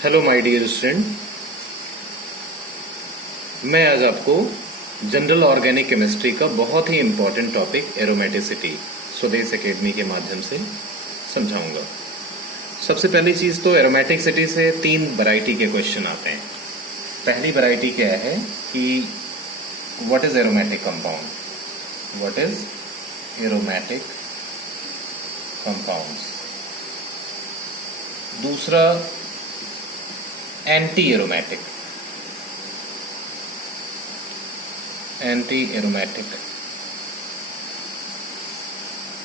Hello my dear student, मैं आज आपको जनरल ऑर्गेनिक केमिस्ट्री का बहुत ही इम्पोर्टेंट टॉपिक एरोमेटिसिटी स्वदेश एकेडमी के माध्यम से समझाऊंगा। सबसे पहली चीज तो एरोमेटिसिटी से 3 वैरायटी के क्वेश्चन आते हैं। पहली वैरायटी क्या है कि what is aromatic compound, what is aromatic compounds. दूसरा एंटी एरोमेटिक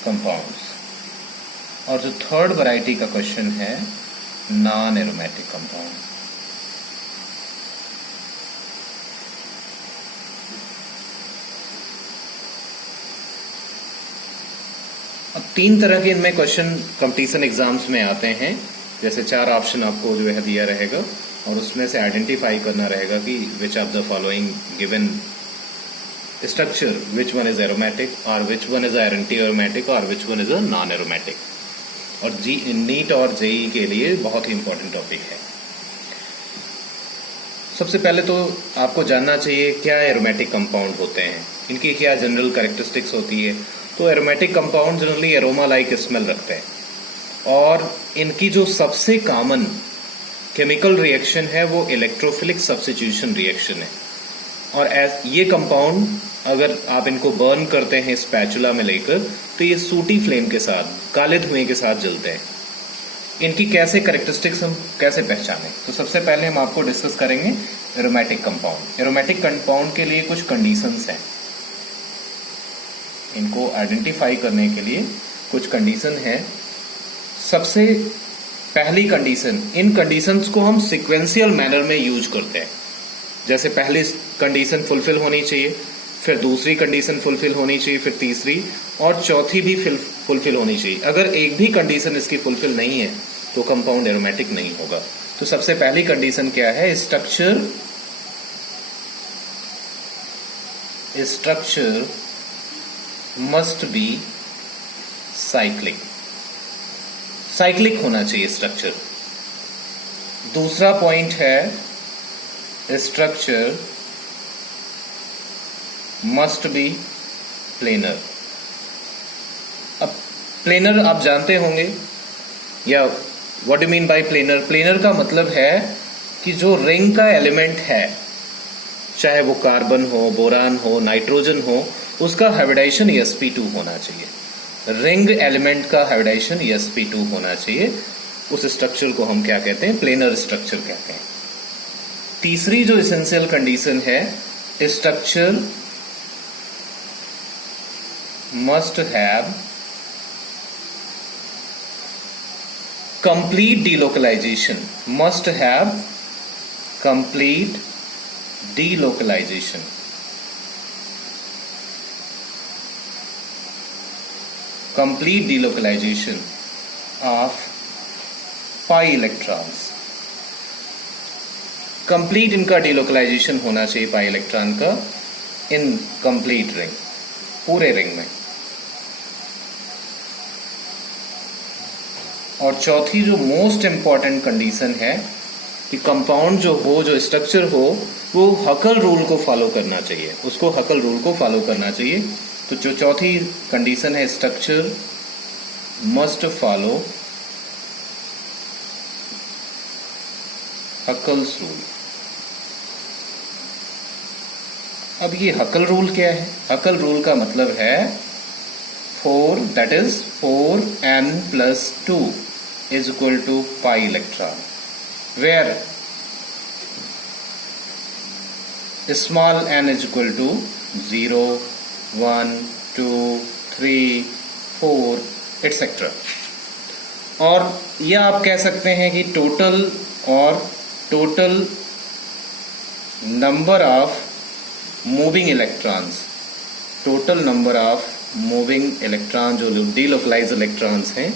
कंपाउंड्स। और जो थर्ड वैरायटी का क्वेश्चन है नॉन एरोमेटिक कंपाउंड। अब 3 तरह के इनमें क्वेश्चन कंपटीशन एग्जाम्स में आते हैं। जैसे 4 ऑप्शन आपको जो है दिया रहेगा और उसमें से आइडेंटिफाई करना रहेगा कि which of the following given structure, which one is aromatic और which one is anti aromatic और which one is a non aromatic. और नीट और जेई के लिए बहुत ही इंपॉर्टेंट टॉपिक है। सबसे पहले तो आपको जानना चाहिए क्या एरोमेटिक कंपाउंड होते हैं, इनकी क्या जनरल कैरेक्टरिस्टिक्स होती है। तो aromatic compound generally aroma like smell रखते हैं और इनकी जो सबसे कॉमन केमिकल रिएक्शन है वो इलेक्ट्रोफिलिक सब्स्टिट्यूशन रिएक्शन है। और ये कंपाउंड अगर आप इनको बर्न करते हैं स्पैचुला में लेकर तो ये सूटी फ्लेम के साथ, काले धुएं के साथ जलते हैं। इनकी कैसे कैरेक्टरिस्टिक्स हम कैसे पहचानें, तो सबसे पहले हम आपको डिस्कस करेंगे एरोमेटिक कंपाउंड। एरोमेटिक कंपाउंड के लिए कुछ कंडीशंस हैं, इनको आइडेंटिफाई करने के लिए कुछ कंडीशन है। सबसे पहली कंडीशन, इन कंडीशंस को हम सिक्वेंशियल मैनर में यूज करते हैं। जैसे पहली कंडीशन फुलफिल होनी चाहिए, फिर दूसरी कंडीशन फुलफिल होनी चाहिए, फिर तीसरी और चौथी भी फुलफिल होनी चाहिए। अगर एक भी कंडीशन इसकी फुलफिल नहीं है तो कंपाउंड एरोमेटिक नहीं होगा। तो सबसे पहली कंडीशन क्या है, स्ट्रक्चर मस्ट बी साइक्लिक होना चाहिए स्ट्रक्चर। दूसरा पॉइंट है स्ट्रक्चर मस्ट बी प्लेनर। अब प्लेनर आप जानते होंगे, या what do mean by planar. Planar का मतलब है कि जो रिंग का एलिमेंट है, चाहे वो कार्बन हो, बोरान हो, नाइट्रोजन हो, उसका हाइब्रिडाइजेशन sp2 होना चाहिए। रिंग एलिमेंट का हाइब्रिडाइजेशन sp2 होना चाहिए। उस स्ट्रक्चर को हम क्या कहते हैं, प्लेनर स्ट्रक्चर कहते हैं। तीसरी जो एसेंशियल कंडीशन है, structure must have complete delocalisation, must have complete delocalisation. Complete delocalisation of pi electrons. Complete इनका डीलोकलाइजेशन होना चाहिए पाई इलेक्ट्रॉन का इन कंप्लीट रिंग, पूरे रिंग में। और चौथी जो मोस्ट इंपॉर्टेंट कंडीशन है कि कंपाउंड जो हो, जो स्ट्रक्चर हो, वो हकल रूल को फॉलो करना चाहिए, उसको हकल रूल को फॉलो करना चाहिए। तो जो चौथी कंडीशन है, structure must follow Huckel's rule. अब ये हकल रूल क्या है? हकल रूल का मतलब है 4n+2 is equal to pi electron, where small n is equal to 0, 1, 2, 3, 4 etc. और यह आप कह सकते हैं कि total number of moving electrons, total number of moving electron, जो डीलोकलाइज इलेक्ट्रॉन्स हैं,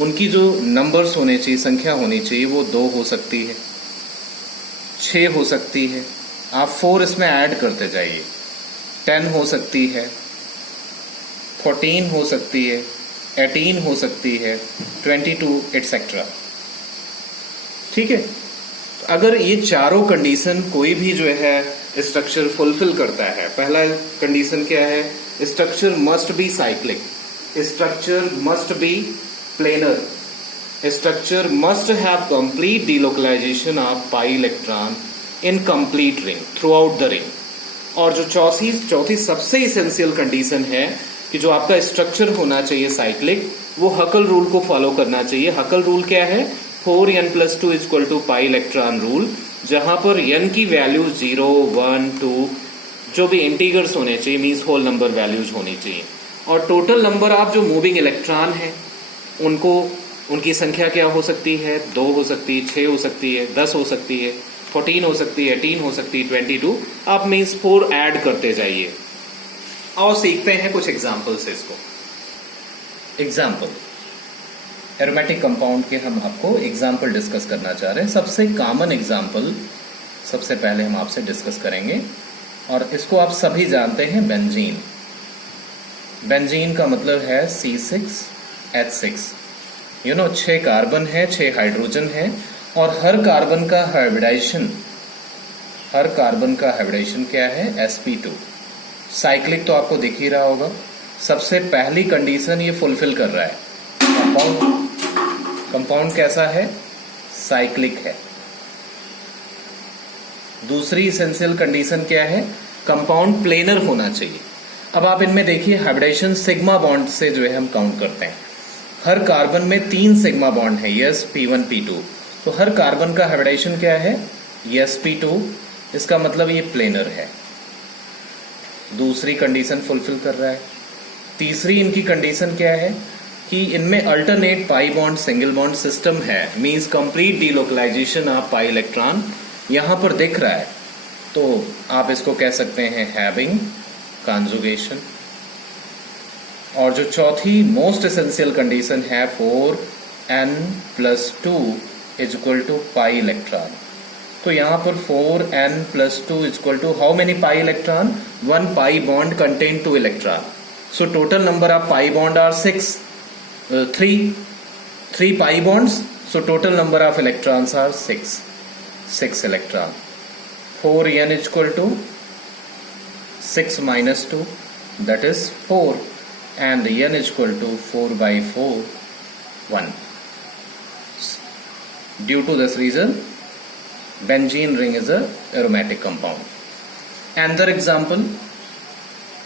उनकी जो नंबर्स होने चाहिए, संख्या होनी चाहिए, वो 2 हो सकती है, 6 हो सकती है। आप 4 इसमें ऐड करते जाइए, 10 हो सकती है, 14 हो सकती है, 18 हो सकती है, 22 एटसेट्रा। ठीक है, अगर ये चारों कंडीशन कोई भी जो है स्ट्रक्चर फुलफिल करता है, पहला कंडीशन क्या है, structure must be cyclic, structure must be planar, structure must have complete delocalisation of pi electron in complete ring through out the ring. और जो चौथी सबसे इसेंशियल कंडीशन है कि जो आपका स्ट्रक्चर होना चाहिए साइक्लिक, वो हकल रूल को फॉलो करना चाहिए। हकल रूल क्या है, 4n+2 equal to pi electron rule, जहां पर n की वैल्यू 0, 1, 2 जो भी इंटीजर्स होने चाहिए, मींस होल नंबर वैल्यूज होनी चाहिए। और टोटल नंबर ऑफ जो मूविंग इलेक्ट्रॉन है उनकी संख्या क्या हो सकती है, 2 हो सकती है, 6 हो सकती है, 10 हो सकती है, 14 हो सकती है, 18 हो सकती है, 22, आप मीन्स 4 ऐड करते जाइए। और सीखते हैं कुछ एग्जाम्पल से इसको। एग्जाम्पल, एरोमेटिक कंपाउंड के हम आपको एग्जाम्पल डिस्कस करना चाह रहे हैं। सबसे कॉमन एग्जाम्पल सबसे पहले हम आपसे डिस्कस करेंगे, और इसको आप सभी जानते हैं, बेंजीन। बेंजीन का मतलब है C6H6। 6 कार्बन है, 6 हाइड्रोजन है, और हर कार्बन का हाइब्रिडाइजेशन क्या है, sp2। साइक्लिक तो आपको दिख ही रहा होगा। सबसे पहली कंडीशन ये फुलफिल कर रहा है, कंपाउंड कैसा है, साइक्लिक है। दूसरी एसेंशियल कंडीशन क्या है, कंपाउंड प्लेनर होना चाहिए। अब आप इनमें देखिए, हाइब्रिडाइजेशन सिग्मा बॉन्ड से जो है हम काउंट करते हैं। हर कार्बन में 3 सिग्मा बॉन्ड है, यस p1 p2, तो हर कार्बन का हाइब्रिडाइजेशन क्या है, sp2। इसका मतलब ये प्लेनर है। दूसरी कंडीशन फुलफिल कर रहा है। तीसरी इनकी कंडीशन क्या है कि इनमें alternate pi bond single bond system है, means complete delocalisation of pi electron यहां पर दिख रहा है, तो आप इसको कह सकते हैं हैविंग कॉन्जुगेशन। और जो चौथी मोस्ट एसेंशियल कंडीशन है 4n+2 equal to pi electron, तो यहां पर 4n+2 equal to how many pi electron, 1 pi bond contain 2 electron, so total number of pi bond are 3 pi bonds, so total number of electrons are 6 electron. 4n equal to 6 minus 2, that is 4, and n equal to 4/4, 1. Due to this reason, benzene ring is a aromatic compound. Another example,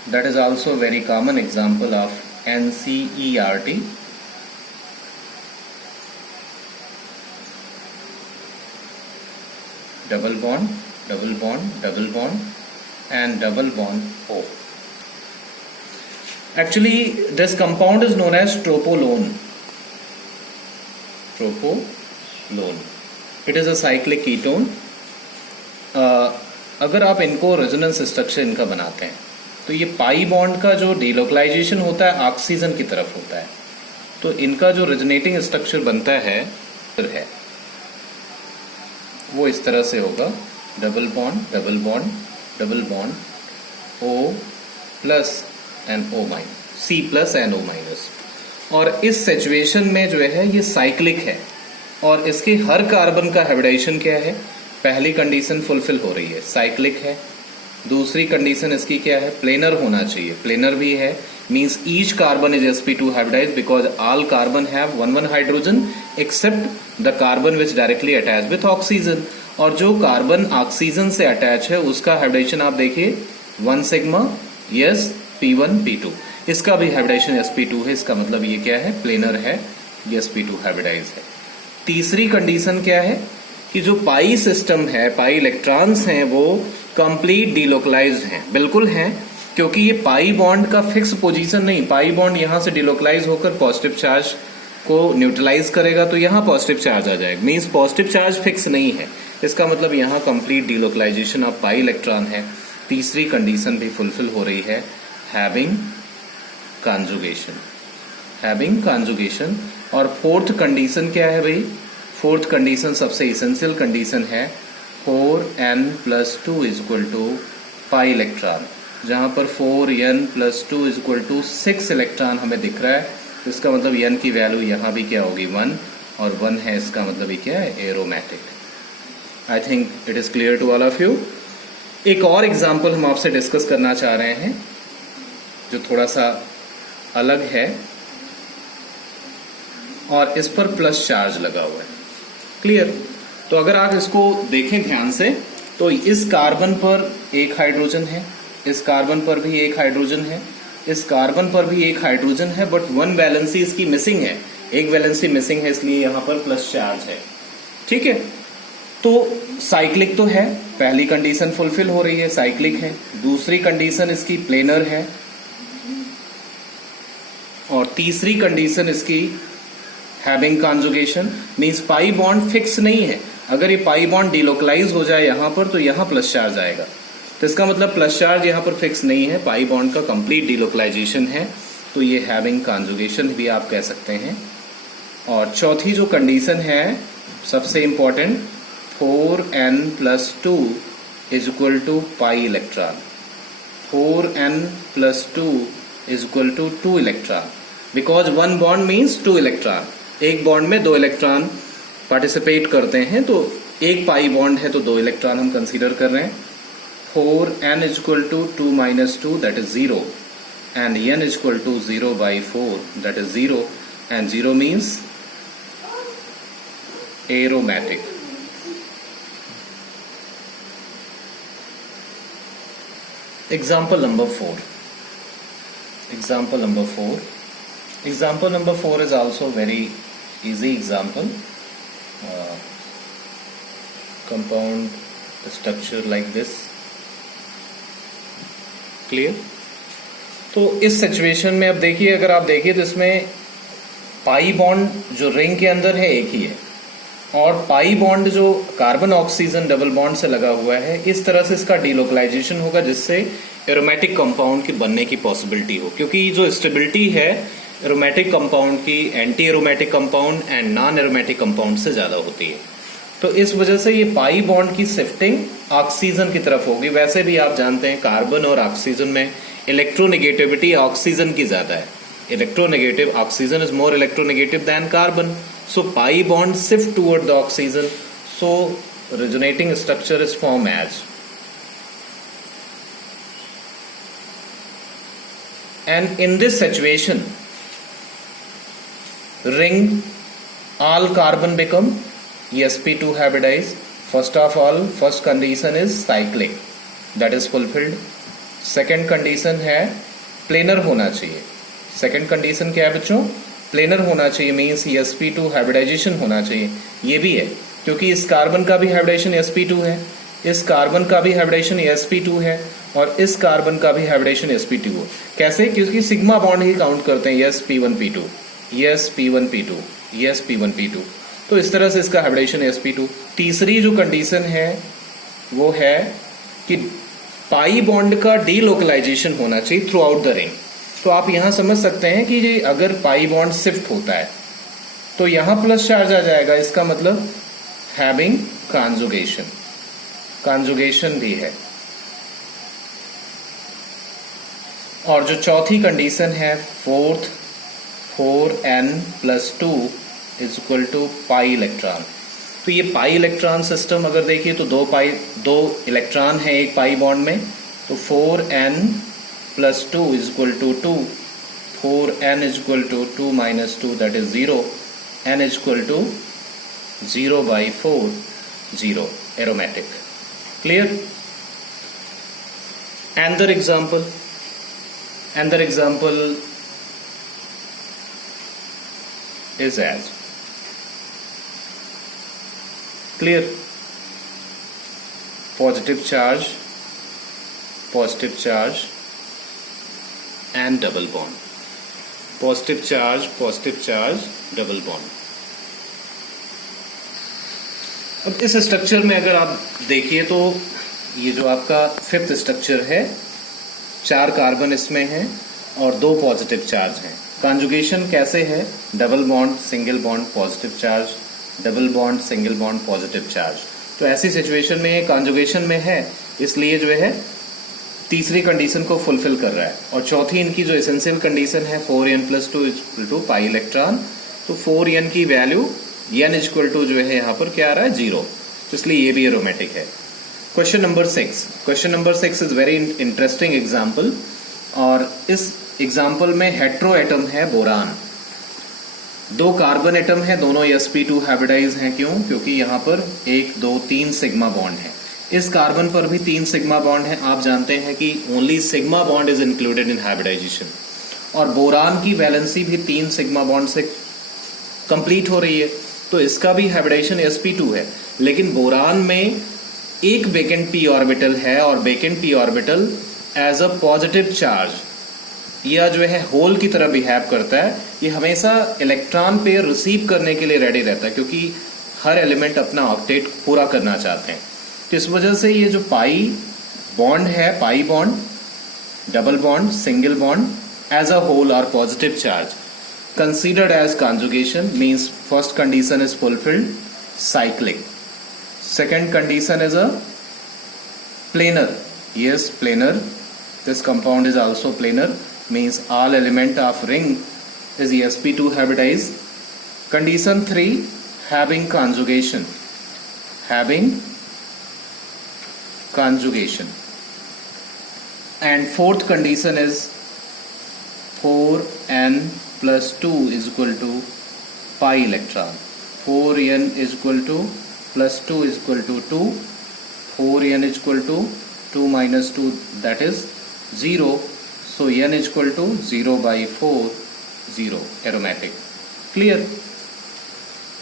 that is also a very common example of NCERT. Double bond, double bond, double bond, and double bond O. Actually, this compound is known as tropolone. Tropolone. It is a cyclic ketone. अगर आप इनको resonance structure इनका बनाते हैं, तो ये pi bond का जो डिलोकलाइजेशन होता है ऑक्सीजन की तरफ होता है, तो इनका जो रेजोनेटिंग स्ट्रक्चर बनता है वो इस तरह से होगा, double bond double bond double bond O plus and O minus, C plus and O minus. और इस सिचुएशन में जो है ये साइक्लिक है, और इसके हर कार्बन का हाइब्रिडाइजेशन क्या है, पहली कंडीशन फुलफिल हो रही है, साइक्लिक है। दूसरी कंडीशन इसकी क्या है, प्लेनर होना चाहिए, प्लेनर भी है, means each carbon is sp2 hybridized because all carbon have 1 hydrogen except the carbon which directly attach with oxygen. और जो कार्बन ऑक्सीजन से अटैच है उसका हाइब्रिडेशन आप देखिए 1 सिग्मा, यस p1 p2, इसका भी हाइब्रिडेशन sp2 है, इसका मतलब ये क्या है, प्लेनर है, ये sp2 हाइब्रिडाइज है। तीसरी कंडीशन क्या है कि जो पाई सिस्टम है, पाई इलेक्ट्रॉन्स हैं, वो कंप्लीट डिलोकलाइज्ड हैं, बिल्कुल हैं, क्योंकि ये पाई बॉन्ड का फिक्स पोजीशन नहीं, पाई बॉन्ड यहां से डिलोकलाइज होकर पॉजिटिव चार्ज को न्यूट्रलाइज करेगा तो यहां पॉजिटिव चार्ज आ जाएगा, मींस पॉजिटिव चार्ज फिक्स नहीं है, इसका मतलब यहां complete delocalisation of pi electron है। तीसरी कंडीशन भी फुलफिल हो रही है, हैविंग कॉन्जुगेशन। और फोर्थ कंडीशन क्या है भाई, फोर्थ कंडीशन सबसे इसेंशियल कंडीशन है 4n+2 equal to pi electron, जहां पर 4n+2 इक्वल टू 6 इलेक्ट्रॉन हमें दिख रहा है, इसका मतलब n की वैल्यू यहां भी क्या होगी 1, और 1 है, इसका मतलब ये क्या है, aromatic. I think it is clear to all of you. एक और एग्जाम्पल हम आपसे डिस्कस करना चाह रहे हैं जो थोड़ा सा अलग है, और इस पर प्लस चार्ज लगा हुआ है। क्लियर? तो अगर आप इसको देखें ध्यान से तो इस कार्बन पर एक हाइड्रोजन है, इस कार्बन पर भी एक हाइड्रोजन है, इस कार्बन पर भी एक हाइड्रोजन है, बट वन वैलेंसी इसकी मिसिंग है, एक वैलेंसी मिसिंग है, इसलिए यहां पर प्लस चार्ज है। ठीक है, तो साइक्लिक तो है, पहली कंडीशन फुलफिल हो रही है, साइक्लिक है। दूसरी कंडीशन इसकी प्लेनर है, और तीसरी कंडीशन इसकी having conjugation, means pi bond fix नहीं है। अगर ये पाई बॉन्ड डिलोकलाइज हो जाए यहां पर तो यहां प्लस चार्ज आएगा, तो इसका मतलब प्लस चार्ज यहां पर फिक्स नहीं है, पाई बॉन्ड का कंप्लीट डिलोकलाइजेशन है, तो ये हैविंग कॉन्जुगेशन भी आप कह सकते हैं। और चौथी जो कंडीशन है सबसे important, 4n+2 is equal to pi electron, 4n+2 is equal to 2 electron, because one bond means 2 electron, एक बॉन्ड में 2 इलेक्ट्रॉन पार्टिसिपेट करते हैं, तो एक पाई बॉन्ड है तो 2 इलेक्ट्रॉन हम कंसीडर कर रहे हैं। 4n is equal to 2 - 2 that is 0, and n is equal to 0/4 that is 0, and 0 means aromatic. Example number 4. Example number 4. Example number 4 is also very easy example. Compound structure like this. Clear? तो इस situation में अब देखिए, अगर आप देखिए तो इसमें पाई बॉन्ड जो रिंग के अंदर है एक ही है, और पाई बॉन्ड जो कार्बन ऑक्सीजन डबल बॉन्ड से लगा हुआ है, इस तरह से इसका डीलोकलाइजेशन होगा जिससे एरोमेटिक कंपाउंड के बनने की पॉसिबिलिटी हो, क्योंकि जो स्टेबिलिटी है एरोमेटिक कंपाउंड की anti aromatic compound and non aromatic compound से ज्यादा होती है। तो इस वजह से ये पाई बॉन्ड की शिफ्टिंग ऑक्सीजन की तरफ होगी। वैसे भी आप जानते हैं कार्बन और ऑक्सीजन में इलेक्ट्रोनेगेटिविटी ऑक्सीजन की ज्यादा है, electronegative oxygen is more electronegative than carbon, so pi bond shift toward the oxygen, so resonating structure is form as, and in this situation ring all carbon become sp2 hybridized. First of all, first condition is cyclic, that is fulfilled. Second condition है planar होना चाहिए। Second condition क्या है बच्चों? planar होना चाहिए, means sp2 hybridization होना चाहिए। ये भी है क्योंकि इस कार्बन का भी हाइब्रिडाइजेशन sp2 है, इस कार्बन का भी हाइब्रिडाइजेशन sp2 है, और इस कार्बन का भी हाइब्रिडेशन sp2 हो। कैसे? क्योंकि सिग्मा बॉन्ड ही काउंट करते हैं, yes p1p2, yes p1p2, yes p1p2, तो इस तरह से इसका हाइब्रिडेशन sp2। तीसरी जो कंडीशन है वो है कि पाई बॉन्ड का डीलोकलाइजेशन होना चाहिए थ्रू आउट द रिंग। तो आप यहां समझ सकते हैं कि ये अगर पाई बॉन्ड शिफ्ट होता है तो यहां प्लस चार्ज आ जाएगा, इसका मतलब हैविंग कॉन्जुगेशन, कॉन्जुगेशन भी है। और जो चौथी कंडीशन है fourth, 4n+2 is equal to pi electron. तो ये पाई इलेक्ट्रॉन सिस्टम अगर देखिए तो दो इलेक्ट्रॉन है एक पाई बॉन्ड में, तो 4n+2 is equal to 2, 4n is equal to 2 - 2 that is 0, n is equal to 0/4, 0 aromatic. Clear? Another example is as clear, positive charge and double bond, positive charge double bond। अब इस structure में अगर आप देखिए तो ये जो आपका फिफ्थ स्ट्रक्चर है, 4 कार्बन इसमें हैं और 2 पॉजिटिव चार्ज हैं। कॉन्जुगेशन कैसे है? Double bond single bond positive charge, double bond single bond positive charge. तो ऐसी सिचुएशन में ये कॉन्जुगेशन में है, इसलिए जो है तीसरी कंडीशन को फुलफिल कर रहा है। और चौथी इनकी जो एसेंशियल कंडीशन है 4n+2 equal to pi electron, तो 4n की वैल्यू n इक्वल टू जो है यहाँ पर क्या आ रहा है 0, तो इसलिए ये भी एरोमेटिक है। Question number 6 is very interesting example, और इस एग्जाम्पल में हेट्रो एटम है बोरान। 2 कार्बन एटम है, दोनों sp2 हाइब्रिडाइज हैं। क्यों? क्योंकि यहाँ पर 1 2 3 सिग्मा बॉन्ड है। इस कार्बन पर भी 3 सिग्मा बॉन्ड है। आप जानते हैं कि only sigma bond is included in hybridisation, और बोरान की वैलेंसी भी 3 सिग्मा बॉन्ड से कंप्लीट हो रही है, तो इसका भी हाइब्रिडाइजेशन sp2 है। लेकिन बोरान में एक वेकेंट p ऑर्बिटल है, और vacant p orbital as a positive charge या जो है होल की तरह बिहेव करता है। ये हमेशा इलेक्ट्रॉन पेयर रिसीव करने के लिए रेडी रहता है, क्योंकि हर एलिमेंट अपना ऑक्टेट पूरा करना चाहते हैं। तो इस वजह से ये जो पाई बॉन्ड है, pi bond, double bond, single bond as a hole or positive charge, considered as conjugation, means first condition is fulfilled, cyclic. Second condition is a planar. Yes, planar. This compound is also planar, means all element of ring is sp2 hybridized. Condition 3, having conjugation. Having conjugation. And fourth condition is 4n plus 2 is equal to pi electron. 4n is equal to plus 2 is equal to 2. 4n is equal to 2 minus 2, that is 0. So n is equal to 0 by 4, 0. Aromatic. Clear?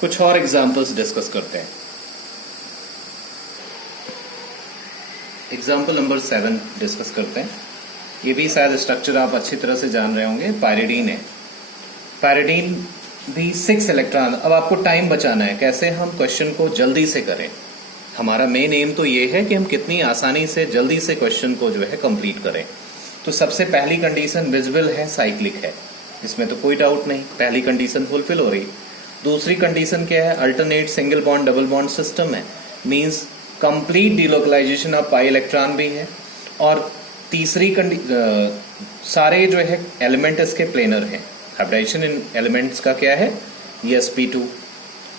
कुछ और examples discuss करते हैं। Example number 7 discuss करते हैं। ये भी शायद structure आप अच्छी तरह से जान रहे होंगे। पायरिडीन है, पायरिडीन भी 6 इलेक्ट्रॉन। अब आपको टाइम बचाना है, कैसे हम क्वेश्चन को जल्दी से करें। हमारा मेन एम तो ये है कि हम कितनी आसानी से जल्दी से क्वेश्चन को जो है कंप्लीट करें। तो सबसे पहली कंडीशन विजिबल है, साइक्लिक है, इसमें तो कोई डाउट नहीं, पहली कंडीशन फुलफिल हो रही। दूसरी कंडीशन क्या है? Alternate single bond double bond system है, means complete delocalisation of pi electron भी है। और तीसरी सारे जो है एलिमेंट इसके प्लेनर हैं। हाइब्रिडाइजेशन इन एलिमेंट्स का क्या है? ये sp2।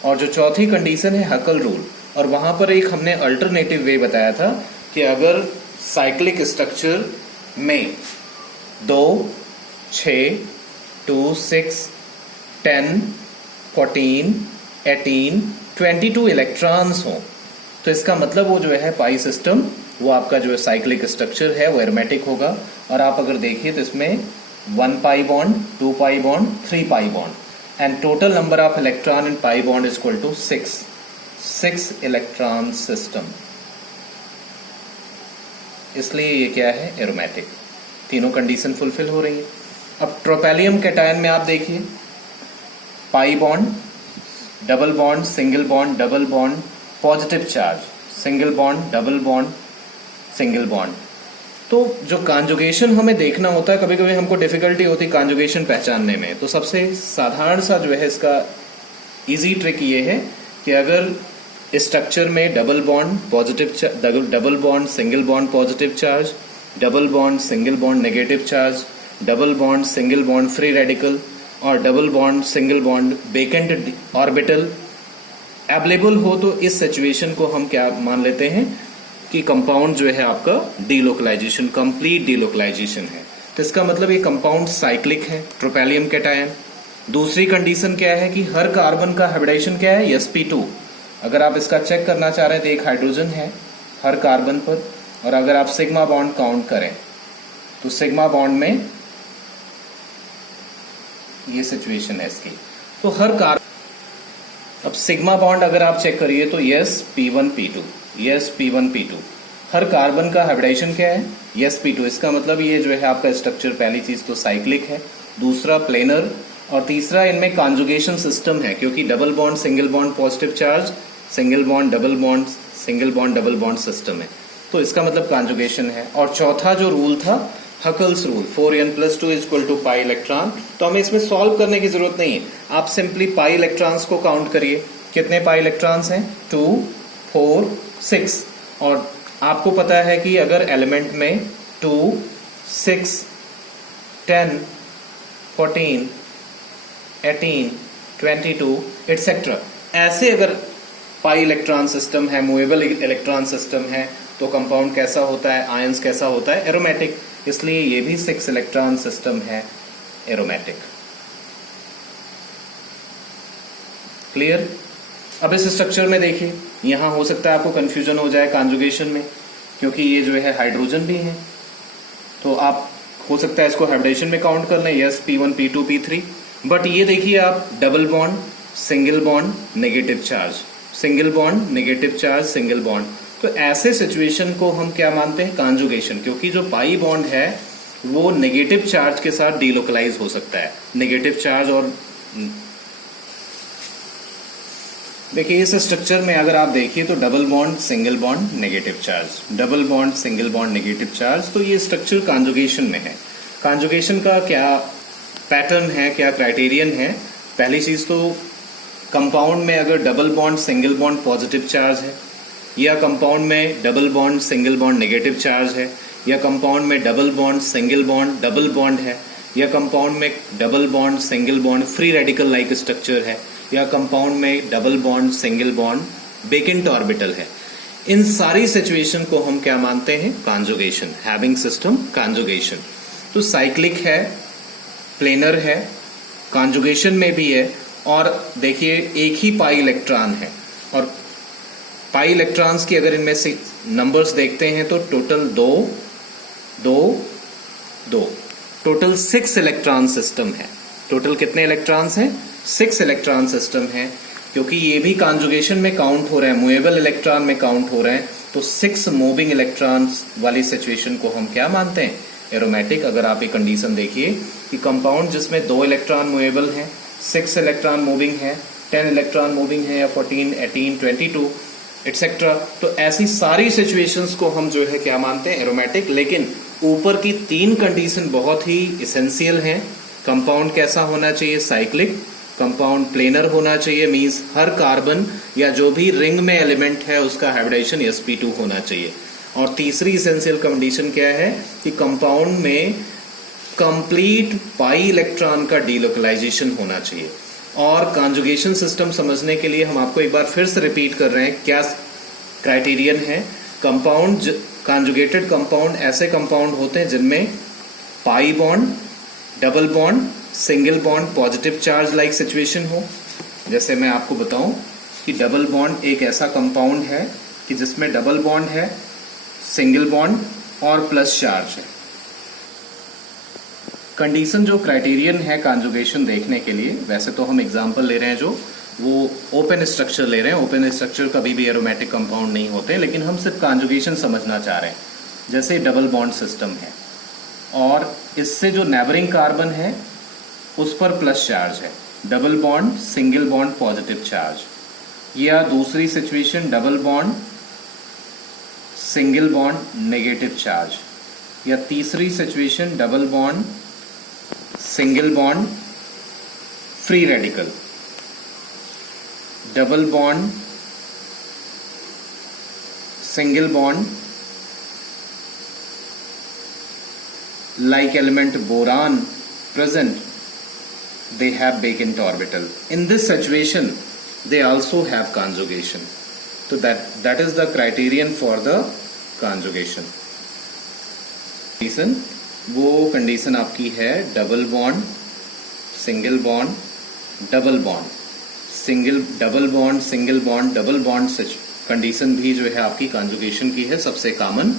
और जो चौथी कंडीशन है हकल रूल, और वहां पर एक हमने अल्टरनेटिव वे बताया था कि अगर साइक्लिक स्ट्रक्चर में 2 6 2 6 10 14 18 22 इलेक्ट्रॉन्स हों, तो इसका मतलब वो जो है पाई सिस्टम, वो आपका जो है साइक्लिक स्ट्रक्चर है वो एरोमेटिक होगा। और आप अगर देखिए तो इसमें 1 pi bond, 2 pi bond, 3 pi bond, and total number of electron in pi bond is equal to 6 electron system. इसलिए ये क्या है? एरोमेटिक। तीनों कंडीशन फुलफिल हो रही है। अब ट्रोपैलियम कैटायन में आप देखिए, पाई bond, double bond, single bond, double bond, positive charge, single bond, double bond, single bond. तो जो कॉन्जुगेशन हमें देखना होता है, कभी कभी हमको डिफिकल्टी होती है कॉन्जुगेशन पहचानने में। तो सबसे साधारण सा जो है इसका इजी ट्रिक ये है कि अगर स्ट्रक्चर में double bond positive, double bond single bond positive charge, double bond single bond negative charge, double bond single bond free radical, और double bond single bond vacant orbital available हो, तो इस situation को हम क्या मान लेते हैं कि कंपाउंड जो है आपका डीलोकलाइजेशन, कंप्लीट डीलोकलाइजेशन है। तो इसका मतलब ये कंपाउंड साइक्लिक है, ट्रोपैलियम कैटायन। दूसरी कंडीशन क्या है कि हर कार्बन का हाइब्रिडाइजेशन क्या है? sp2। अगर आप इसका चेक करना चाह रहे हैं तो एक हाइड्रोजन है हर कार्बन पर, और अगर आप सिग्मा बॉन्ड काउंट करें तो सिग्मा बॉन्ड में ये सिचुएशन है इसकी। तो हर कार्बन, अब सिग्मा बॉन्ड अगर आप चेक करिए तो yes p1 p2, yes p1 p2। हर कार्बन का हाइब्रिडाइजेशन क्या है? Yes p2। इसका मतलब ये जो है आपका स्ट्रक्चर, पहली चीज तो साइक्लिक है, दूसरा प्लेनर, और तीसरा इनमें कॉन्जुगेशन सिस्टम है, क्योंकि double bond single bond positive charge, single bond double bond, single bond double bond system है। तो इसका मतलब कॉन्जुगेशन है। और चौथा जो रूल था Huckel's rule, 4n plus 2 is equal to pi electron. तो हमें इसमें सॉल्व करने की जरूरत नहीं है, आप सिंपली पाई इलेक्ट्रॉन्स को काउंट करिए। कितने पाई इलेक्ट्रॉन्स हैं? 2 4 6। और आपको पता है कि अगर एलिमेंट में 2 6 10 14 18 22 एटसेट्रा ऐसे अगर पाई इलेक्ट्रॉन सिस्टम है, मूवेबल इलेक्ट्रॉन सिस्टम है, तो कंपाउंड कैसा होता है, आयंस कैसा होता है, एरोमेटिक। इसलिए ये भी 6 इलेक्ट्रॉन सिस्टम है, एरोमेटिक। क्लियर? अब इस स्ट्रक्चर में देखिए, यहां हो सकता है आपको कंफ्यूजन हो जाए कॉन्जुगेशन में, क्योंकि ये जो है हाइड्रोजन भी है, तो आप हो सकता है इसको हाइब्रिडेशन में काउंट कर लें, yes P1 P2 P3। But ये देखिए आप, double bond, single bond, negative charge, single bond, negative charge, single bond. तो ऐसे सिचुएशन को हम क्या मानते हैं, कॉन्जुगेशन, क्योंकि जो पाई बॉन्ड है वो नेगेटिव चार्ज के साथ डीलोकलाइज हो सकता है। नेगेटिव चार्ज और देखिए इस स्ट्रक्चर में अगर आप देखिए तो double bond, single bond, negative charge, double bond, single bond, negative charge. तो ये स्ट्रक्चर कॉन्जुगेशन में है। कॉन्जुगेशन का क्या पैटर्न है, क्या क्राइटेरियन है? पहली चीज तो कंपाउंड में अगर double bond, single bond positive charge है, या कंपाउंड में double bond, single bond negative charge है, या कंपाउंड में double bond, single bond, double bond है, या कंपाउंड में double bond, single bond free radical like structure है, या कंपाउंड में double bond, single bond vacant orbital है। इन सारी सिचुएशन को हम क्या मानते हैं, कॉन्जुगेशन, हैविंग सिस्टम कॉन्जुगेशन। तो साइक्लिक है, प्लेनर है, कॉन्जुगेशन में भी है। और देखिए एक ही पाई इलेक्ट्रॉन है, और पाई इलेक्ट्रॉन्स की अगर इनमें से नंबर्स देखते हैं तो टोटल दो टोटल 6 इलेक्ट्रॉन सिस्टम है। टोटल कितने इलेक्ट्रॉन्स हैं, 6 इलेक्ट्रॉन सिस्टम है। क्योंकि ये भी कॉन्जुगेशन में काउंट हो रहे हैं, मूवेबल इलेक्ट्रॉन में काउंट हो रहे हैं, तो 6 मूविंग इलेक्ट्रॉन्स वाली सिचुएशन को हम क्या मानते हैं, एरोमेटिक। अगर आप एक कंडीशन देखिए कि कंपाउंड जिसमें 2 इलेक्ट्रॉन मूवेबल हैं, 6 इलेक्ट्रॉन मूविंग है, 10 इलेक्ट्रॉन मूविंग है, या 14, 18, 22 एटसेट्रा, तो ऐसी सारी सिचुएशंस को हम जो है क्या मानते हैं, एरोमेटिक। लेकिन ऊपर की 3 कंडीशन बहुत ही इसेंशियल हैं। कंपाउंड कैसा होना चाहिए, साइक्लिक, कंपाउंड प्लेनर होना चाहिए, मींस हर कार्बन या जो भी रिंग में एलिमेंट है उसका हाइब्रिडेशन sp2 होना चाहिए। और तीसरी इसेंशियल कंडीशन क्या है कि कंपाउंड में कंप्लीट पाई इलेक्ट्रॉन का डीलोकलाइजेशन होना चाहिए। और कॉन्जुगेशन सिस्टम समझने के लिए हम आपको एक बार फिर से रिपीट कर रहे हैं क्या क्राइटेरियन है। कंपाउंड, कॉन्जुगेटेड कंपाउंड ऐसे कंपाउंड होते हैं जिनमें पाई bond, double bond, single bond positive charge like situation हो। जैसे मैं आपको बताऊं कि डबल बॉन्ड एक ऐसा कंपाउंड है कि जिसमें डबल बॉन्ड है, सिंगल बॉन्ड और प्लस चार्ज है। कंडीशन जो क्राइटेरियन है कॉन्जुगेशन देखने के लिए, वैसे तो हम एग्जांपल ले रहे हैं जो वो ओपन स्ट्रक्चर ले रहे हैं। ओपन स्ट्रक्चर कभी भी एरोमेटिक कंपाउंड नहीं होते, लेकिन हम सिर्फ कॉन्जुगेशन समझना चाह रहे हैं। जैसे डबल बॉन्ड सिस्टम है और इससे जो नेबरिंग कार्बन है उस पर प्लस चार्ज है, double bond, single bond positive charge. या दूसरी situation double bond, single bond negative charge. या तीसरी situation double bond, single bond free radical, double bond, single bond like element boron present, they have vacant orbital. In this situation they also have conjugation. So that is the criterion for the conjugation. Condition, वो condition आपकी है double bond, single bond, double bond, single double bond, single bond, double bond condition भी जो है आपकी conjugation की है सबसे कॉमन।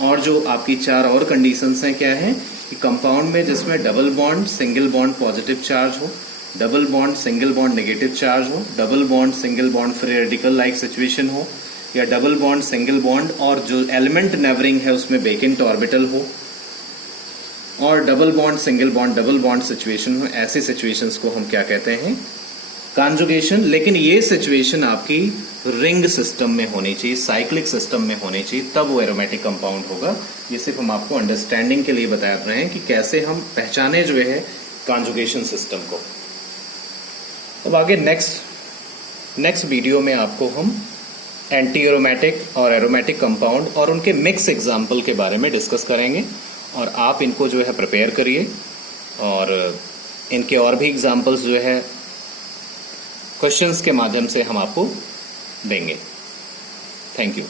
और जो आपकी 4 और कंडीशंस हैं क्या है कि कंपाउंड में जिसमें double bond, single bond positive charge हो, double bond, single bond negative charge हो, double bond, single bond free radical like situation हो, या डबल बॉन्ड, सिंगल बॉन्ड और जो एलिमेंट नेबरिंग है उसमें वेकेंट ऑर्बिटल हो, और double bond, single bond, double bond situation हो। ऐसी सिचुएशंस को हम क्या कहते हैं, कॉन्जुगेशन। लेकिन ये सिचुएशन आपकी रिंग सिस्टम में होनी चाहिए, साइक्लिक सिस्टम में होनी चाहिए, तब वो एरोमेटिक कंपाउंड होगा। ये सिर्फ हम आपको अंडरस्टैंडिंग के लिए बता रहे हैं कि कैसे हम पहचाने जो है कॉन्जुगेशन सिस्टम को। अब आगे नेक्स्ट वीडियो में आपको हम एंटी एरोमेटिक और एरोमेटिक कंपाउंड और उनके मिक्स एग्जाम्पल के बारे में डिस्कस करेंगे। और आप इनको जो है प्रिपेयर करिए, और इनके और भी एग्जाम्पल्स जो है क्वेश्चंस के माध्यम से हम आपको देंगे। Thank you.